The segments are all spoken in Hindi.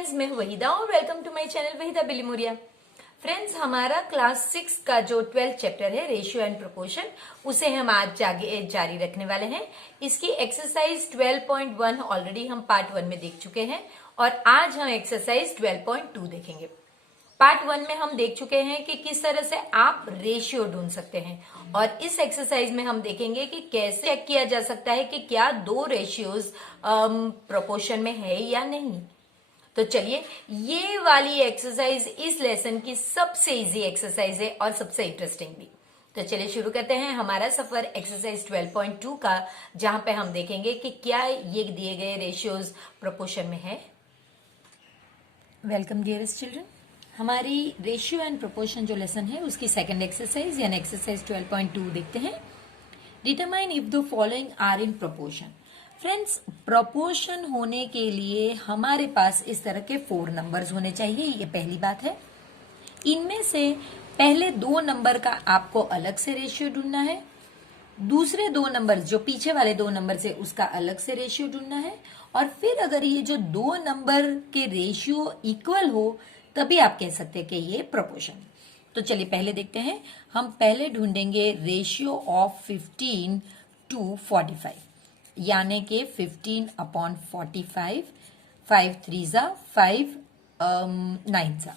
फ्रेंड्स, मैं वहीदा और welcome to my channel Waheeda Bilimoria. Friends, हमारा क्लास 6 का जो 12th चैप्टर है रेशियो एंड प्रोपोर्शन, उसे हम आज जारी रखने वाले हैं। इसकी एक्सरसाइज 12.1 ऑलरेडी हम पार्ट 1 में देख चुके हैं और आज हम एक्सरसाइज 12.2 देखेंगे। पार्ट 1 में हम देख चुके हैं कि किस तरह से आप रेशियो ढूंढ सकते हैं और इस एक्सरसाइज में हम देखेंगे कि कैसे चेक किया जा सकता है कि क्या दो रेशियोज प्रोपोर्शन में है या नहीं। तो चलिए, ये वाली एक्सरसाइज इस लेसन की सबसे इजी एक्सरसाइज है और सबसे इंटरेस्टिंग भी। तो चलिए शुरू करते हैं हमारा सफर एक्सरसाइज 12.2 का, जहां पे हम देखेंगे कि क्या ये दिए गए रेशियोज प्रोपोर्शन में है। वेलकम डियरेस्ट चिल्ड्रन, हमारी रेशियो एंड प्रोपोर्शन जो लेसन है उसकी सेकंड एक्सरसाइज यानी एक्सरसाइज 12.2 देखते हैं। Determine if the following are in proportion. Friends, proportion होने के लिए हमारे पास इस तरह के 4 नंबर्स होने चाहिए, ये पहली बात है। इनमें से पहले 2 नंबर का आपको अलग से रेशियो ढूंढना है, दूसरे 2 नंबर जो पीछे वाले 2 नंबर से उसका अलग से रेशियो ढूंढना है, और फिर अगर ये जो 2 नंबर के रेशियो इक्वल हो तभी आप कह सकते हैं कि ये प्रोपोर्शन। तो चलिए पहले देखते हैं। हम पहले ढूंढेंगे रेशियो ऑफ 15 to 45, यानी कि 15/45, 5 3 जा 5 9 जा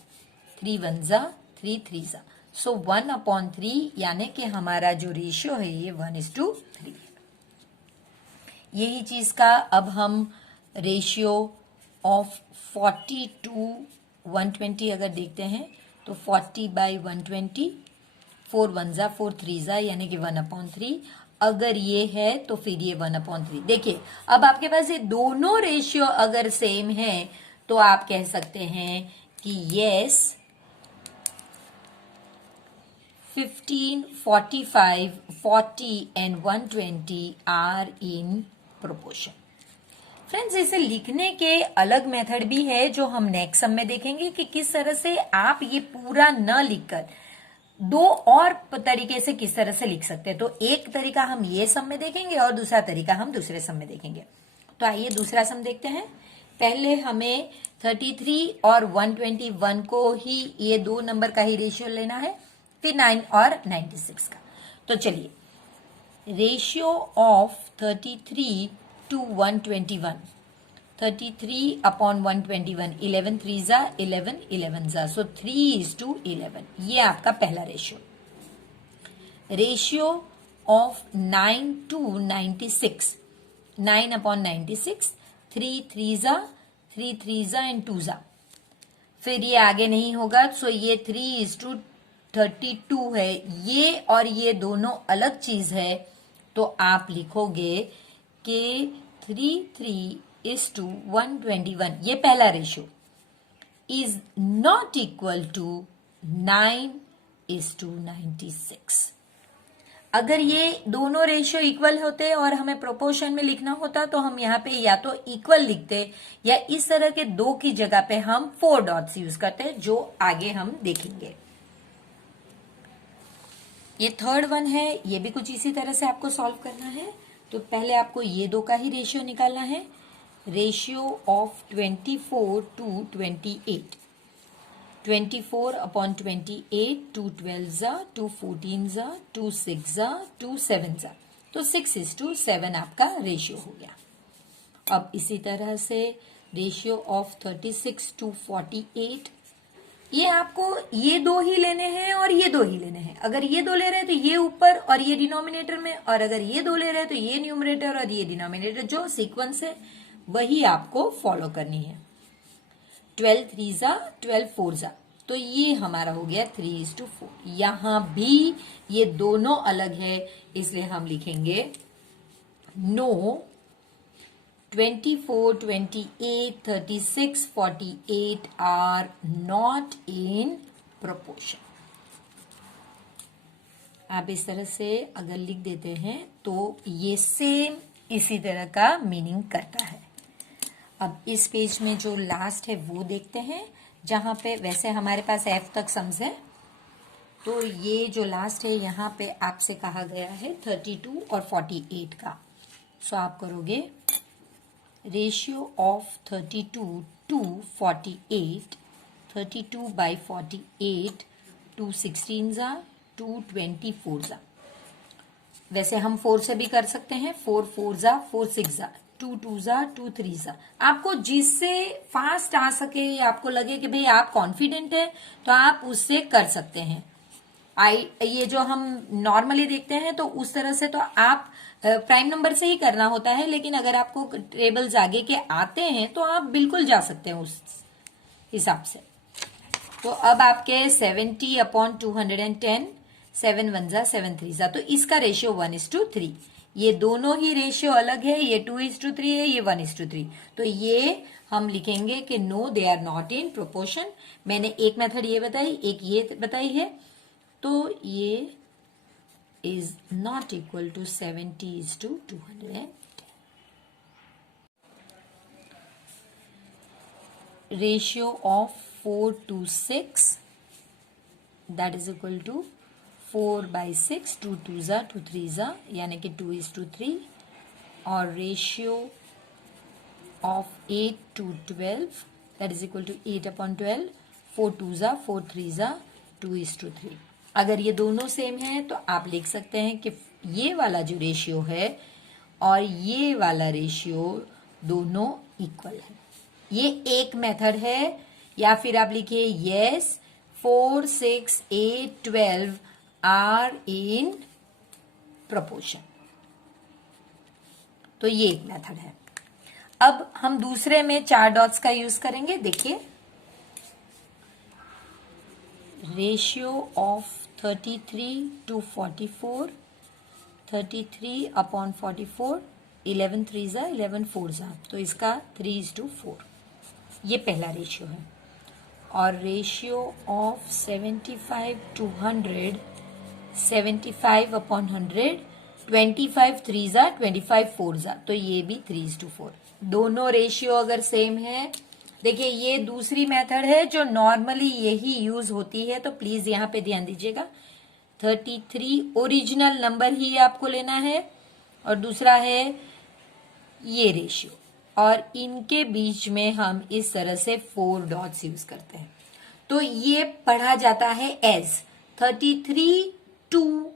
3 1 जा 3 3 जा, सो 1/3 यानी कि हमारा जो रेशियो है ये 1:3। यही चीज का अब हम रेशियो ऑफ 40 to 120 अगर देखते हैं तो 40/120, 4 1 जा 4 3 जा यानी कि 1/3। अगर ये है तो फिर ये 1/3। देखिए, अब आपके पास ये दोनों रेशियो अगर सेम है तो आप कह सकते हैं कि yes 15, 45, 40 and 120 are in proportion. Friends, इसे लिखने के अलग मेथड भी है जो हम नेक्स्ट सम में देखेंगे कि किस तरह से आप ये पूरा न लिखकर 2 और तरीके से किस तरह से लिख सकते हैं। तो एक तरीका हम ये सम में देखेंगे और दूसरा तरीका हम दूसरे सम में देखेंगे। तो आइए दूसरा सम देखते हैं। पहले हमें 33 और 121 को ही, ये 2 नंबर का ही रेशियो लेना है, फिर 9 और 96 का। तो चलिए, रेशियो ऑफ 33 to 121, 33/121, 11 3 जा 11 11 जा, सो 3:11, ये आपका पहला रेशियो। रेशियो ऑफ 9 to 96, 9/96, 3 3 जा 3 3 जा एंड 2 जा, फिर ये आगे नहीं होगा, सो ये 3:32 है। ये और ये दोनों अलग चीज है, तो आप लिखोगे कि 33:121, ये पहला ratio, is not equal to 9:96। अगर ये दोनों रेशियो इक्वल होते और हमें प्रोपोर्शन में लिखना होता तो हम यहाँ पे या तो इक्वल लिखते या इस तरह के 2 की जगह पे हम 4 डॉट्स यूज करते, जो आगे हम देखेंगे। ये थर्ड वन है, ये भी कुछ इसी तरह से आपको सॉल्व करना है। तो पहले आपको ये 2 का ही रेशियो निकालना है। रेशियो ऑफ 24 to 28, 24/28, 2 12 जा 2 14 जा 2 6 जा 2 7 जा, तो 6:7 आपका रेशियो हो गया। अब इसी तरह से रेशियो ऑफ 36 to 48, ये आपको ये 2 ही लेने हैं और ये 2 ही लेने हैं। अगर ये 2 ले रहे हैं तो ये ऊपर और ये डिनोमिनेटर में, और अगर ये 2 ले रहे हैं तो ये न्यूमरेटर और ये डिनोमिनेटर, जो सीक्वेंस है वही आपको फॉलो करनी है। 12 3 जा 12 4 जा, तो ये हमारा हो गया 3:4। यहां भी ये दोनों अलग है, इसलिए हम लिखेंगे no 24, 28, 36, 48 are not in proportion. आप इस तरह से अगर लिख देते हैं तो ये सेम इसी तरह का मीनिंग करता है। अब इस पेज में जो लास्ट है वो देखते हैं, जहां पे वैसे हमारे पास F तक सम्स है, तो ये जो लास्ट है यहाँ पे आपसे कहा गया है 32 और 48 का। सो आप करोगे रेशियो ऑफ 32 to 248, 32 by 48, 2 16 2 24 वैसे हम 4 से भी कर सकते हैं, 4 4 4 6 2 2 2 3 आपको जिससे फास्ट आ सके, आपको लगे कि भाई आप कॉन्फिडेंट है तो आप उससे कर सकते हैं। ये जो हम नॉर्मली देखते हैं तो उस तरह से तो आप प्राइम नंबर से ही करना होता है, लेकिन अगर आपको टेबल्स आगे के आते हैं तो आप बिल्कुल जा सकते हैं उस हिसाब से। तो अब आपके 70/210, 7 1 7 3 तो इसका रेशियो 1:3। ये दोनों ही रेशियो अलग है, ये 2:3 है, ये 1:3। तो ये हम लिखेंगे कि no they are not in proportion. मैंने एक मेथड ये बताई, एक ये बताई है, तो ये is not equal to 70:210। Ratio of 4 to 6 that is equal to 4/6, 2 2 2 3 यानी कि 2:3। और ratio of 8 to 12 that is equal to 8/12, 4 2 4 3 2:3। अगर ये दोनों सेम है तो आप लिख सकते हैं कि ये वाला जो रेशियो है और ये वाला रेशियो दोनों इक्वल है। ये एक मेथड है। या फिर आप लिखिए यस 4 6 8 12 आर इन प्रोपोर्शन। तो ये एक मेथड है। अब हम दूसरे में 4 डॉट्स का यूज करेंगे। देखिए रेशियो ऑफ 33 to 44, 33/44, 11 3 11 4 तो इसका 3:4 ये पहला रेशियो है। और रेशियो ऑफ 75 to 100, 75/100, 25 3 25 4 तो ये भी 3:4। दोनों रेशियो अगर सेम है, देखिए ये दूसरी मेथड है जो नॉर्मली यही यूज होती है, तो प्लीज यहाँ पे ध्यान दीजिएगा। 33 ओरिजिनल नंबर ही आपको लेना है और दूसरा है ये रेशियो, और इनके बीच में हम इस तरह से 4 डॉट्स यूज करते हैं। तो ये पढ़ा जाता है एज 33 to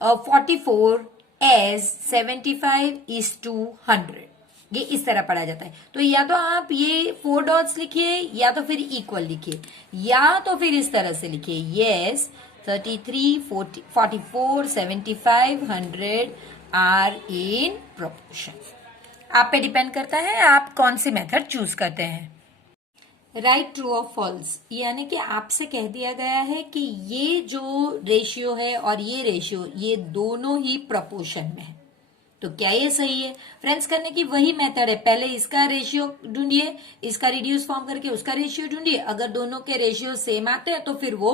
44 एज 75:100। ये इस तरह पढ़ा जाता है। तो या तो आप ये 4 डॉट्स लिखिए या तो फिर इक्वल लिखिए, या तो फिर इस तरह से लिखिए यस 33 44 75 100 आर इन प्रोपोर्शन। आप पे डिपेंड करता है आप कौन सी मेथड चूज करते हैं। राइट ट्रू और फॉल्स, यानी कि आपसे कह दिया गया है कि ये जो रेशियो है और ये रेशियो ये दोनों ही प्रोपोर्शन में है। तो क्या ये सही है? फ्रेंड्स करने की वही मेथड है। पहले इसका रेशियो ढूंढिए, इसका रिड्यूस फॉर्म करके उसका रेशियो ढूंढिए। अगर दोनों के रेशियो सेम आते हैं तो फिर वो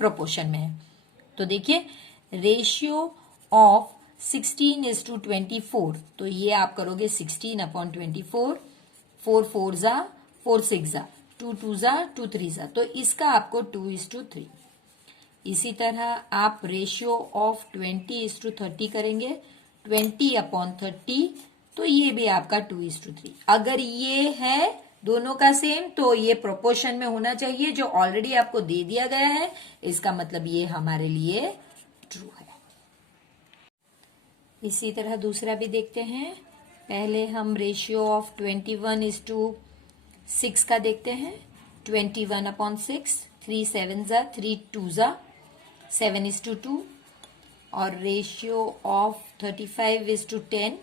प्रोपोर्शन में है। तो देखिए रेशियो ऑफ 16:24 तो ये आप करोगे 16/24, 4 4 4 6 2 2 2 3 तो इसका आपको 2:3। इसी तरह आप रेशियो ऑफ 20:30 करेंगे, 20/30 तो ये भी आपका 2:3। अगर ये है दोनों का सेम तो ये प्रोपोर्शन में होना चाहिए, जो ऑलरेडी आपको दे दिया गया है। इसका मतलब ये हमारे लिए ट्रू है। इसी तरह दूसरा भी देखते हैं। पहले हम रेशियो ऑफ 21:6 का देखते हैं। 21/6, 3 7 3 2 7:2 और रेशियो ऑफ 35:10,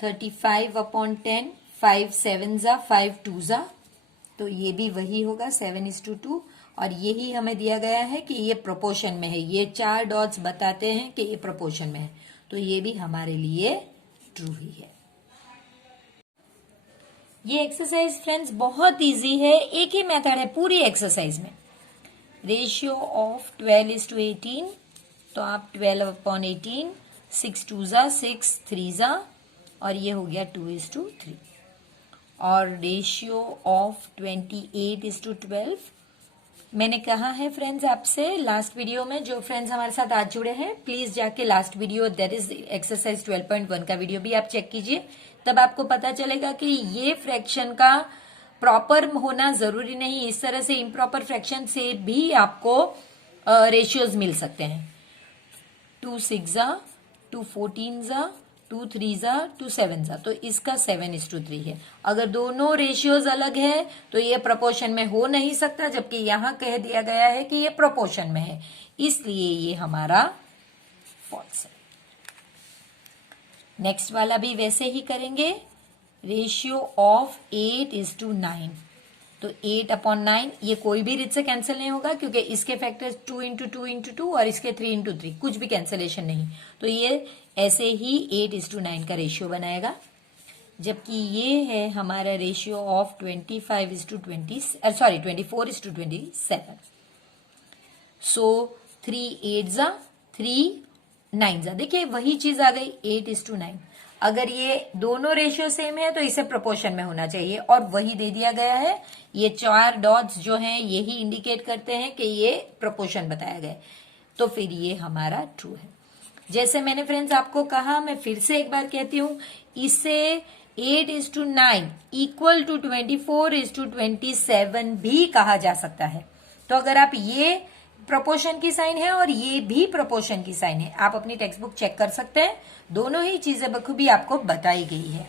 35/10, 5 7 5 2 तो ये भी वही होगा 7:2। और यही हमें दिया गया है कि ये प्रोपोर्शन में है। ये 4 डॉट्स बताते हैं कि ये प्रोपोर्शन में है, तो ये भी हमारे लिए ट्रू ही है। ये एक्सरसाइज फ्रेंड्स बहुत इजी है, एक ही मेथड है पूरी एक्सरसाइज में। रेशियो ऑफ 12:18 तो आप 12/18, 6 2 6 3 और ये हो गया 2:3। और रेशियो ऑफ 28:12 मैंने कहा है फ्रेंड्स आपसे लास्ट वीडियो में, जो फ्रेंड्स हमारे साथ आज जुड़े हैं प्लीज जाके last video that is exercise 12.1 का वीडियो भी आप चेक कीजिए। तब आपको पता चलेगा कि ये फ्रैक्शन का प्रॉपर होना जरूरी नहीं, इस तरह से इम्प्रॉपर फ्रैक्शन से भी आपको रेशियोज मिल सकते हैं। 2 6 2 14 2 3 2 7 तो इसका 7:3 है। अगर दोनों रेशियोज अलग है तो ये प्रोपोर्शन में हो नहीं सकता, जबकि यहां कह दिया गया है कि ये प्रोपोर्शन में है, इसलिए ये हमारा फॉल्स है। नेक्स्ट वाला भी वैसे ही करेंगे। रेशियो ऑफ 8:9, तो 8/9 ये कोई भी रीत से कैंसिल नहीं होगा, क्योंकि इसके फैक्टर्स 2 × 2 × 2 और इसके 3 × 3, कुछ भी कैंसिलेशन नहीं, तो ये ऐसे ही 8:9 का रेशियो बनाएगा। जबकि ये है हमारा रेशियो ऑफ 24:27, सो 3 8 3 9 देखिए वही चीज आ गई 8:9। अगर ये दोनों रेशियो सेम है तो इसे प्रोपोर्शन में होना चाहिए, और वही दे दिया गया है। ये 4 डॉट्स जो हैं यही इंडिकेट करते हैं कि ये प्रोपोर्शन बताया गया है, तो फिर ये हमारा ट्रू है। जैसे मैंने फ्रेंड्स आपको कहा, मैं फिर से एक बार कहती हूं, इसे 8:9 इक्वल टू 24:27 भी कहा जा सकता है। तो अगर आप ये प्रोपोर्शन की साइन है और ये भी प्रोपोर्शन की साइन है, आप अपनी टेक्स्ट बुक चेक कर सकते हैं, दोनों ही चीजें बखूबी आपको बताई गई है।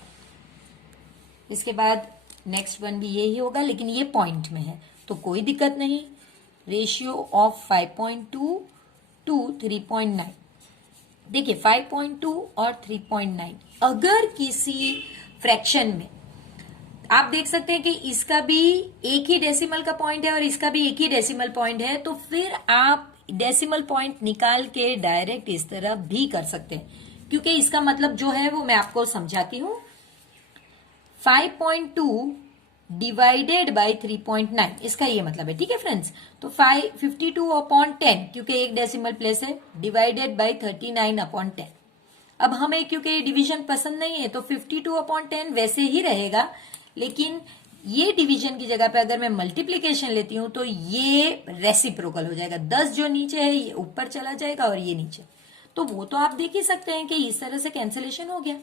इसके बाद नेक्स्ट वन भी यही होगा, लेकिन ये पॉइंट में है तो कोई दिक्कत नहीं। रेशियो ऑफ 5.2 टू 3.9, देखिए 5.2 और 3.9 अगर किसी फ्रैक्शन में आप देख सकते हैं कि इसका भी एक ही डेसिमल का पॉइंट है और इसका भी एक ही डेसिमल पॉइंट है, तो फिर आप डेसिमल पॉइंट निकाल के डायरेक्ट इस तरह भी कर सकते हैं, क्योंकि इसका मतलब जो है वो मैं आपको समझाती हूं। 5.2 डिवाइडेड बाय 3.9 इसका ये मतलब है, ठीक है फ्रेंड्स। तो 52/10 क्योंकि एक डेसिमल प्लेस है, डिवाइडेड बाय 39/10। अब हमें क्योंकि ये डिवीजन पसंद नहीं है तो 52/10 वैसे ही रहेगा, लेकिन ये डिवीजन की जगह पे अगर मैं मल्टीप्लीकेशन लेती हूं तो ये रेसिप्रोकल हो जाएगा। 10 जो नीचे है ये ऊपर चला जाएगा और ये नीचे, तो वो तो आप देख ही सकते हैं कि इस तरह से कैंसिलेशन हो गया,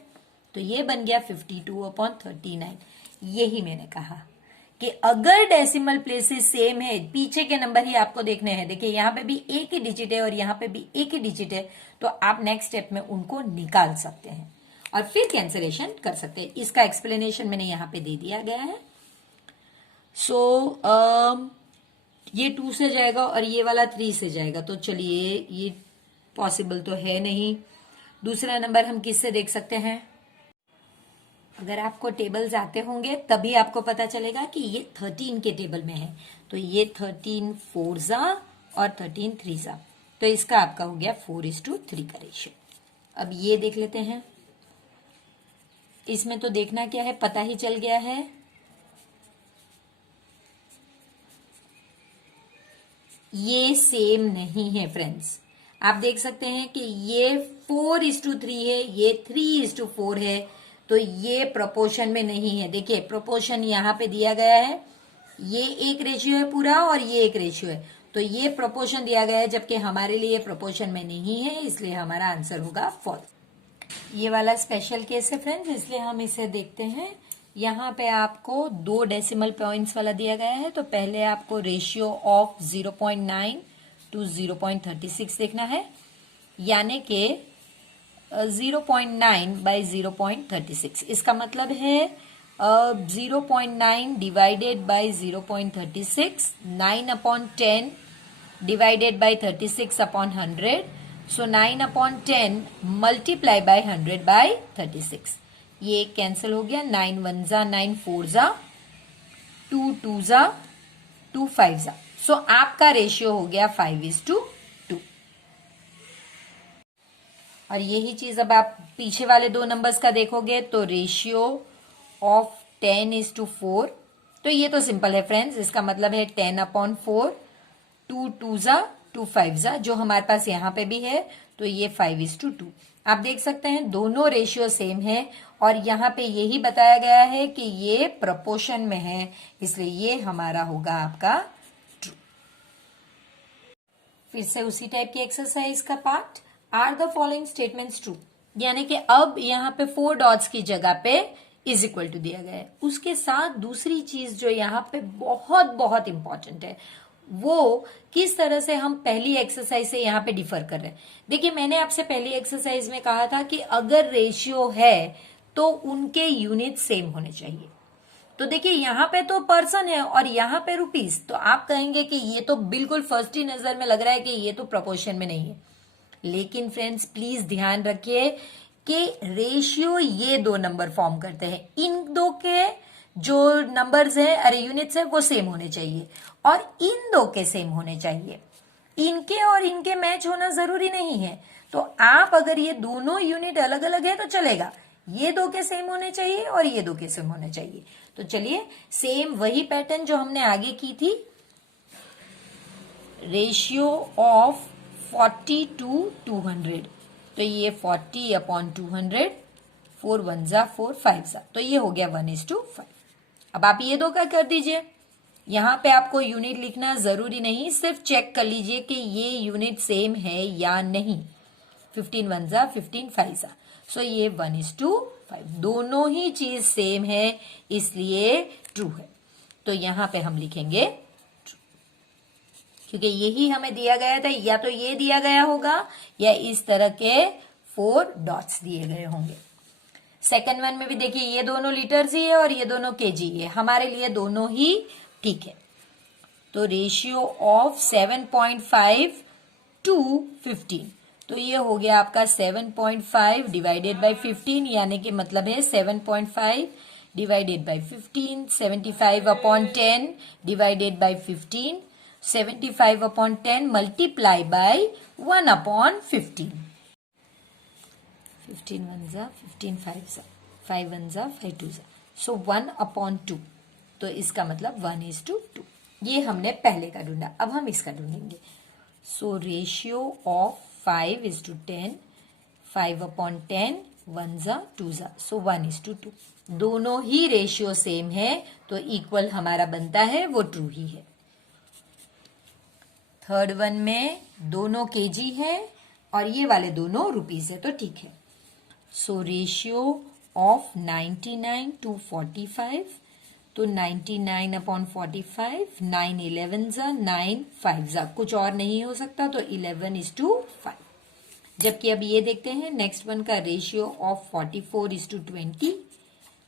तो ये बन गया 52/39। यही मैंने कहा कि अगर डेसिमल प्लेसेस सेम है, पीछे के नंबर ही आपको देखने हैं, देखिए यहाँ पे भी एक ही डिजिट है और यहाँ पे भी एक ही डिजिट है, तो आप नेक्स्ट स्टेप में उनको निकाल सकते हैं और फिर कैंसिलेशन कर सकते हैं। इसका एक्सप्लेनेशन मैंने यहाँ पे दे दिया गया है। सो ये 2 से जाएगा और ये वाला 3 से जाएगा, तो चलिए ये पॉसिबल तो है नहीं। दूसरा नंबर हम किससे देख सकते हैं? अगर आपको टेबल्स आते होंगे तभी आपको पता चलेगा कि ये 13 के टेबल में है, तो ये 13 4 और 13 3, तो इसका आपका हो गया 4:3 का रेशियो। अब ये देख लेते हैं, इसमें तो देखना क्या है, पता ही चल गया है। ये सेम नहीं है फ्रेंड्स, आप देख सकते हैं कि ये 4:3 है, ये 3:4 है, तो ये प्रोपोर्शन में नहीं है। देखिए प्रोपोर्शन यहाँ पे दिया गया है, ये एक रेशियो है पूरा और ये एक रेशियो है, तो ये प्रोपोर्शन दिया गया है, जबकि हमारे लिए प्रोपोर्शन में नहीं है, इसलिए हमारा आंसर होगा फॉल्स। ये वाला स्पेशल केस है फ्रेंड्स, इसलिए हम इसे देखते हैं। यहाँ पे आपको 2 डेसिमल पॉइंट्स वाला दिया गया है, तो पहले आपको रेशियो ऑफ 0.9 टू 0.36 देखना है, यानी कि 0.9 बाई 0.36। इसका मतलब है 0.9 divided by 0.36, 9/10 divided by 36/100, so 9/10 multiply by 100 by 36। ये कैंसिल हो गया, 9 1 9 4 2 2 2 5, सो आपका रेशियो हो गया 5:2। और यही चीज अब आप पीछे वाले 2 नंबर्स का देखोगे तो रेशियो ऑफ 10:4, तो ये तो सिंपल है फ्रेंड्स, इसका मतलब है 10/4, 2 2 2 5, जो हमारे पास यहाँ पे भी है, तो ये 5:2। आप देख सकते हैं दोनों रेशियो सेम है और यहाँ पे यही बताया गया है कि ये प्रोपोर्शन में है, इसलिए ये हमारा होगा आपका ट्रू। फिर से उसी टाइप की एक्सरसाइज का part, are the following statements true, यानी कि अब यहाँ पे 4 डॉट्स की जगह पे इज इक्वल टू दिया गया है। उसके साथ दूसरी चीज जो यहाँ पे बहुत बहुत इंपॉर्टेंट है, वो किस तरह से हम पहली एक्सरसाइज से यहाँ पे डिफर कर रहे हैं। देखिए, मैंने आपसे पहली एक्सरसाइज में कहा था कि अगर रेशियो है तो उनके यूनिट सेम होने चाहिए। तो देखिए, यहाँ पे तो पर्सन है और यहाँ पे रुपीस, तो आप कहेंगे कि ये तो बिल्कुल फर्स्ट ही नजर में लग रहा है कि ये तो प्रोपोर्शन में नहीं है। लेकिन फ्रेंड्स, प्लीज ध्यान रखिए कि रेशियो ये दो नंबर फॉर्म करते हैं, इन दो के जो नंबर्स है, अरे यूनिट्स है, वो सेम होने चाहिए और इन दो के सेम होने चाहिए। इनके और इनके मैच होना जरूरी नहीं है। तो आप अगर ये दोनों यूनिट अलग अलग है तो चलेगा, ये दो के सेम होने चाहिए और ये दो के सेम होने चाहिए। तो चलिए, सेम वही पैटर्न जो हमने आगे की थी, रेशियो ऑफ 40 to 200, तो ये 40/200, 4 1 जा 4 5 जा, तो ये हो गया 1:5। अब आप ये दो का कर दीजिए। यहां पे आपको यूनिट लिखना जरूरी नहीं, सिर्फ चेक कर लीजिए कि ये यूनिट सेम है या नहीं। 15 1 जा 15 5 जा, सो ये 1:5, दोनों ही चीज सेम है, इसलिए ट्रू है। तो यहां पे हम लिखेंगे ट्रू, क्योंकि यही हमें दिया गया था। या तो ये दिया गया होगा या इस तरह के 4 डॉट्स दिए गए होंगे। सेकंड वन में भी देखिए, ये दोनों लीटर्स ही है और ये दोनों केजी है, हमारे लिए दोनों ही ठीक है। तो रेशियो ऑफ 7.5 to 15, तो ये हो गया आपका 7.5 डिवाइडेड बाई 15, यानी कि मतलब है 7.5 divided by 15, 75/10 divided by 15, 75/10 multiply by 1/15। 15 1 जा 15 5 जा 5 1 जा 5 2 जा, सो 1/2, तो इसका मतलब 1:2। ये हमने पहले का ढूंढा, अब हम इसका ढूंढेंगे। सो रेशियो ऑफ 5:10, 5/10, 1 जा 2 जा, सो 1:2। दोनों ही रेशियो सेम है, तो इक्वल हमारा बनता है, वो ट्रू ही है। थर्ड वन में दोनों केजी है और ये वाले दोनों रुपीस है, तो ठीक है। सो रेशियो ऑफ 99 to 45, तो 99/45, 9 11 जा 9 5 जा, कुछ और नहीं हो सकता, तो 11:5। जबकि अब ये देखते हैं नेक्स्ट वन का, रेशियो ऑफ 44:20,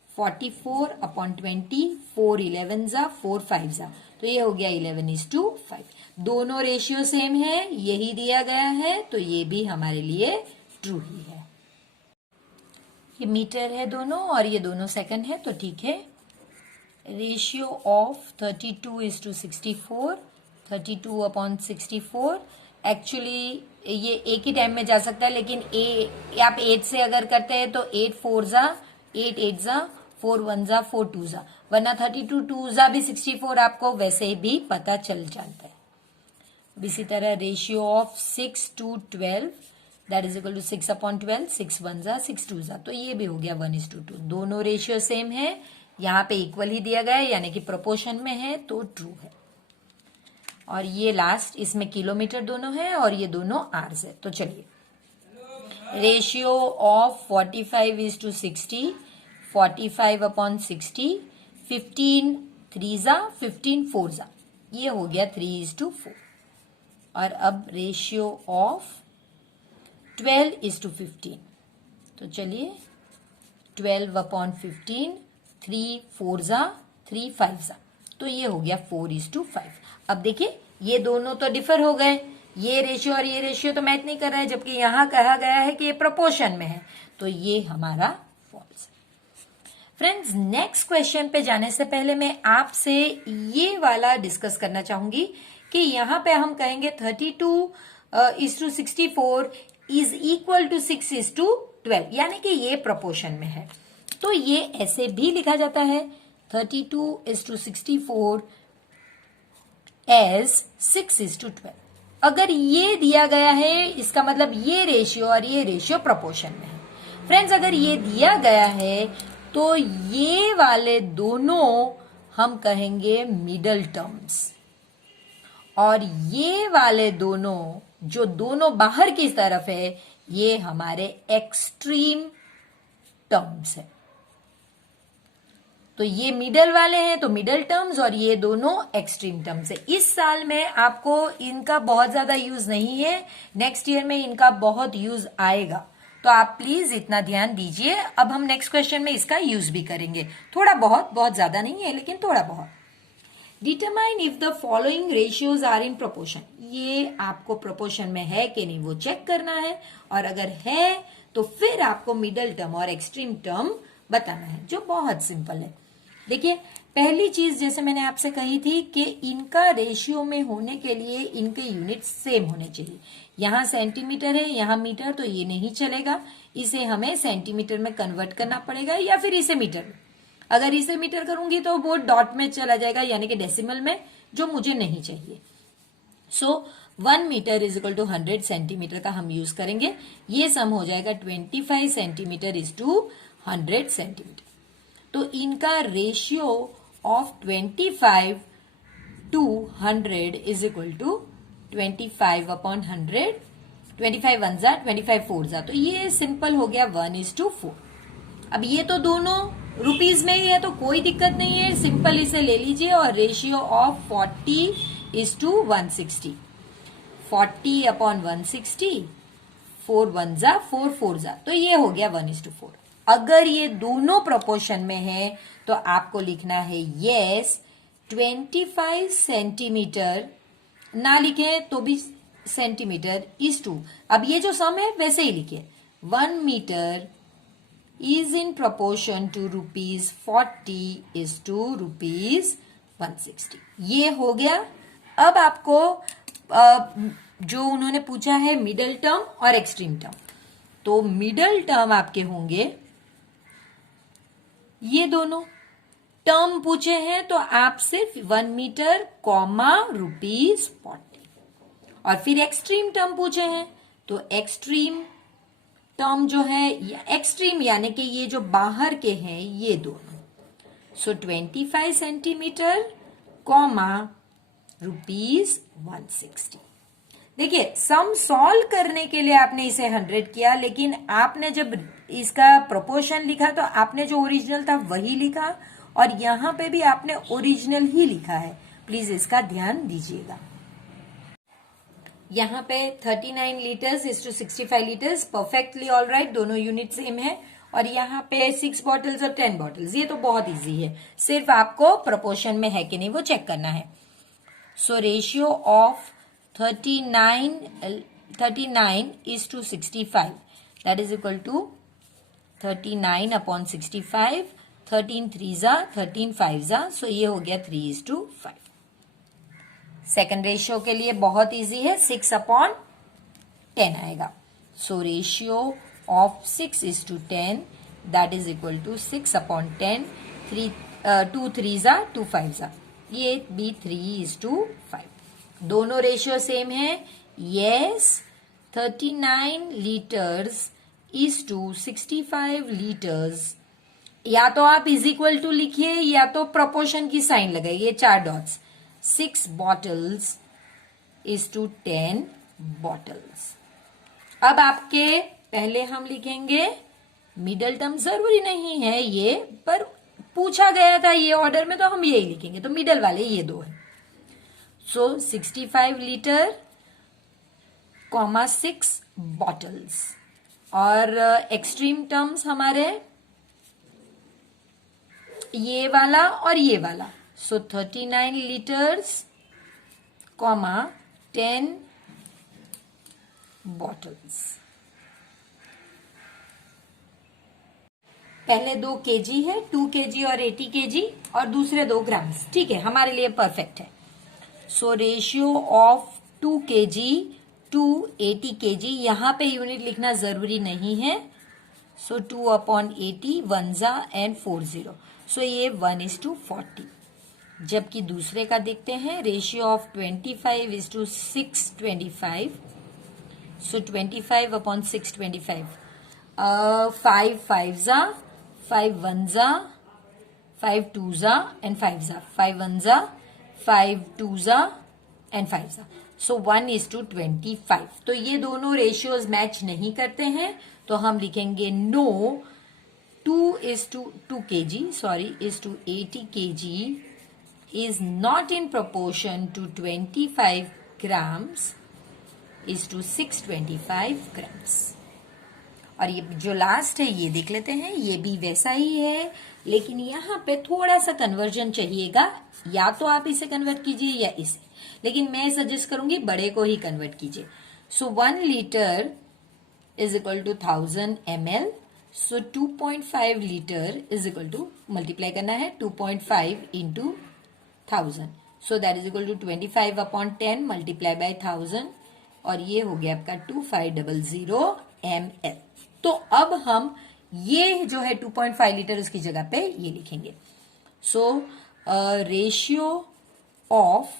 44/20, 4 11 जा 4 5 जा, तो ये हो गया 11:5। दोनों रेशियो सेम है, यही दिया गया है, तो ये भी हमारे लिए ट्रू ही है। ये मीटर है दोनों और ये दोनों सेकंड है, तो ठीक है। रेशियो ऑफ 32:64, 32/64, एक्चुअली ये एक ही टाइम में जा सकता है, लेकिन आप 8 से अगर करते हैं तो 8 4 जा 8 8 जा 4 1 जा 4 2 जा, वरना 32 2 जा भी 64 आपको वैसे भी पता चल जाता है। इसी तरह ratio of 6 to 12, that is equal to 6/12, 6 1 जा 6 2 जा, तो ये भी हो गया 1:2। दोनों रेशियो सेम है, यहाँ पे इक्वल ही दिया गया है, यानी कि प्रोपोर्शन में है, तो ट्रू है। और ये लास्ट, इसमें किलोमीटर दोनों है और ये दोनों आवर्स है। तो चलिए, रेशियो ऑफ 45:60, 45/60, 15 3 जा 15 4 जा, ये हो गया 3:4। और अब रेशियो ऑफ 12:15, तो चलिए 12/15, 3 4 जा 3 5 जा, तो ये हो गया 4:5। अब देखिए, ये दोनों तो डिफर हो गए, ये रेशियो और ये रेशियो तो मैच नहीं कर रहा है, जबकि यहां कहा गया है कि ये प्रोपोर्शन में है, तो ये हमारा फॉल्स है। फ्रेंड्स, नेक्स्ट क्वेश्चन पे जाने से पहले मैं आपसे ये वाला डिस्कस करना चाहूंगी कि यहां पे हम कहेंगे 32:64 इज इक्वल टू 6:12, यानी कि ये प्रोपोर्शन में है। तो ये ऐसे भी लिखा जाता है 32:64 एज 6:12। अगर ये दिया गया है, इसका मतलब ये रेशियो और ये रेशियो प्रोपोर्शन में है। फ्रेंड्स, अगर ये दिया गया है तो ये वाले दोनों हम कहेंगे मिडल टर्म्स, और ये वाले दोनों जो दोनों बाहर की तरफ है, ये हमारे एक्सट्रीम टर्म्स है। तो ये मिडल वाले हैं तो मिडल टर्म्स और ये दोनों एक्सट्रीम टर्म्स है। इस साल में आपको इनका बहुत ज्यादा यूज नहीं है, नेक्स्ट ईयर में इनका बहुत यूज आएगा, तो आप प्लीज इतना ध्यान दीजिए। अब हम नेक्स्ट क्वेश्चन में इसका यूज भी करेंगे, थोड़ा बहुत ज्यादा नहीं है लेकिन थोड़ा बहुत। Determine if the following ratios are in proportion. ये आपको प्रोपोर्शन में है कि नहीं वो चेक करना है, और अगर है तो फिर आपको मिडल टर्म और एक्सट्रीम टर्म बताना है, जो बहुत सिंपल है। देखिए, पहली चीज जैसे मैंने आपसे कही थी कि इनका रेशियो में होने के लिए इनके यूनिट सेम होने चाहिए। यहां सेंटीमीटर है, यहां मीटर, तो ये नहीं चलेगा, इसे हमें सेंटीमीटर में कन्वर्ट करना पड़ेगा या फिर इसे मीटर में। अगर इसे मीटर करूंगी तो वो डॉट में चला जाएगा, यानी कि डेसिमल में, जो मुझे नहीं चाहिए। So 1 metre is equal to 100 centimetre का हम यूज करेंगे। ये सम हो जाएगा 25 सेंटीमीटर इज टू 100 सेंटीमीटर। तो इनका ratio of 25 to 100 is equal to 25 upon 100, 25 one जा 25 फोर जा, तो ये सिंपल हो गया 1:4। अब ये तो दोनों रुपीज में ही है तो कोई दिक्कत नहीं है, सिंपल इसे ले लीजिए। और रेशियो ऑफ 40:160, 40 अपॉन 160, 4 वन जा 4 फोर जा, तो ये हो गया 1:4। अगर ये दोनों प्रोपोर्शन में है तो आपको लिखना है यस 25 सेंटीमीटर, ना लिखे तो भी सेंटीमीटर इज टू, अब ये जो सम है वैसे ही लिखिए, 1 metre is in proportion to ₹40 is to ₹160। ये हो गया। अब आपको जो उन्होंने पूछा है मिडल टर्म और एक्सट्रीम टर्म, तो मिडल टर्म आपके होंगे ये दोनों टर्म पूछे हैं, तो आप सिर्फ 1 मीटर कॉमा ₹40, और फिर एक्सट्रीम टर्म पूछे हैं तो एक्सट्रीम टर्म जो है एक्सट्रीम यानी कि ये जो बाहर के हैं ये दोनों, सो 25 सेंटीमीटर कॉमा ₹160। देखिए, सम सॉल्व करने के लिए आपने इसे 100 किया, लेकिन आपने जब इसका प्रोपोर्शन लिखा तो आपने जो ओरिजिनल था वही लिखा, और यहां पे भी आपने ओरिजिनल ही लिखा है, प्लीज इसका ध्यान दीजिएगा। यहाँ पे 39 litres is to 65 litres, perfectly all right, दोनों यूनिट सेम है। और यहाँ पे 6 बॉटल्स और 10 बॉटल्स, ये तो बहुत इजी है, सिर्फ आपको प्रोपोर्शन में है कि नहीं वो चेक करना है। So ratio of 39 is to 65, that is equal to 39 upon 65, 13 3 जा 13 5 जा, सो ये हो गया 3:5। सेकंड रेशियो के लिए बहुत इजी है, 6 अपॉन 10 आएगा। So ratio of 6 is to 10, that is equal to 6 upon 10, 2 3 जा 2 5 जा, ये भी 3:5। दोनों रेशियो सेम है। Yes 39 litres is to 65 litres, या तो आप इज इक्वल टू लिखिए या तो प्रोपोर्शन की साइन लगाइए, 4 dots. 6 bottles is to 10 bottles। अब आपके पहले हम लिखेंगे मिडल टर्म, जरूरी नहीं है ये, पर पूछा गया था ये ऑर्डर में तो हम यही लिखेंगे, तो मिडल वाले ये दो है। सो 65 लीटर कॉमा 6 बॉटल्स, और एक्सट्रीम टर्म्स हमारे ये वाला और ये वाला, सो 39 लीटर्स कॉमा 10 बॉटल्स। पहले 2 kg है, 2 kg और 80 kg, और दूसरे 2 ग्राम्स, ठीक है, हमारे लिए परफेक्ट है। So ratio of 2 kg to 80 kg, यहां पे यूनिट लिखना जरूरी नहीं है, सो 2 अपॉन 80, 1 जा एंड 40, सो ये 1:40। जबकि दूसरे का देखते हैं, ratio of 25 is to 625, so 25 upon 625, 5 5 जा 5 1 जा 5 2 जा एंड 5 जा, 5 1 जा 5 2 जा एंड 5 जा, सो 1:25। तो ये दोनों रेशियोज मैच नहीं करते हैं, तो हम लिखेंगे no 2 kg, is to 80 kg is not in proportion to 25 grams is to 625 grams. और ये जो लास्ट है ये देख लेते हैं, ये भी वैसा ही है, लेकिन यहाँ पे थोड़ा सा कन्वर्जन चाहिएगा, या तो आप इसे कन्वर्ट कीजिए या इसे, लेकिन मैं सजेस्ट करूंगी बड़े को ही कन्वर्ट कीजिए. So 1 litre is equal to 1000 ml. So 2.5 litre is equal to, multiply करना है 2.5 into 1000, so that is equal to 25/10 multiply by 1000, और ये हो गया आपका 2500 ml. तो अब हम ये जो है 2.5 लीटर उसकी जगह पे ये लिखेंगे. सो ratio of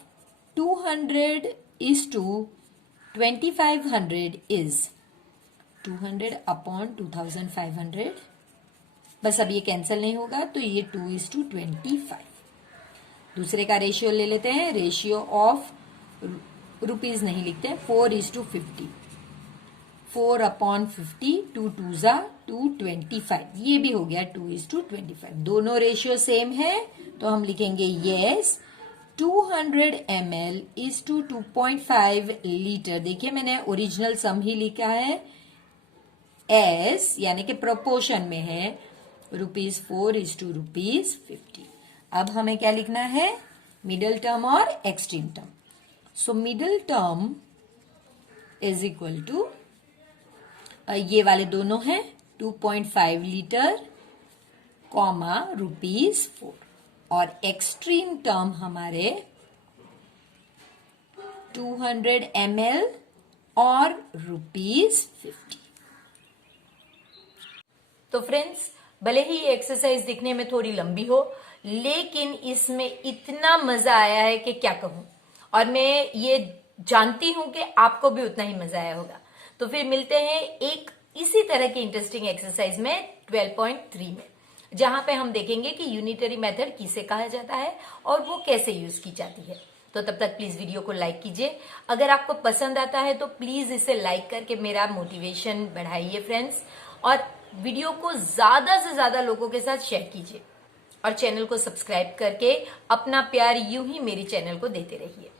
200 is to 2500 is 200/2500. बस अब ये कैंसिल नहीं होगा, तो ये 2:25. दूसरे का रेशियो ले लेते हैं. रेशियो ऑफ रुपीज नहीं लिखते हैं, 4:50. 4/50, 2 2 225. ये भी हो गया 2:25. दोनों रेशियो सेम है, तो हम लिखेंगे yes 200 ml is to 2.5 litre. देखिए मैंने ओरिजिनल सम ही लिखा है, एस यानी कि प्रोपोर्शन में है, ₹4 is to ₹50. अब हमें क्या लिखना है, मिडिल टर्म और extreme term. So middle term is equal to, ये वाले दोनों हैं 2.5 लीटर कॉमा ₹4, और एक्सट्रीम टर्म हमारे 200 ml और ₹50. तो फ्रेंड्स, भले ही ये एक्सरसाइज दिखने में थोड़ी लंबी हो, लेकिन इसमें इतना मजा आया है कि क्या कहूं, और मैं ये जानती हूं कि आपको भी उतना ही मजा आया होगा. तो फिर मिलते हैं एक इसी तरह की इंटरेस्टिंग एक्सरसाइज में 12.3 में, जहां पे हम देखेंगे कि यूनिटरी मेथड किसे कहा जाता है और वो कैसे यूज की जाती है. तो तब तक प्लीज वीडियो को लाइक कीजिए. अगर आपको पसंद आता है तो प्लीज इसे लाइक करके मेरा मोटिवेशन बढ़ाइए फ्रेंड्स, और वीडियो को ज्यादा से ज्यादा लोगों के साथ शेयर कीजिए, और चैनल को सब्सक्राइब करके अपना प्यार यूं ही मेरे चैनल को देते रहिए.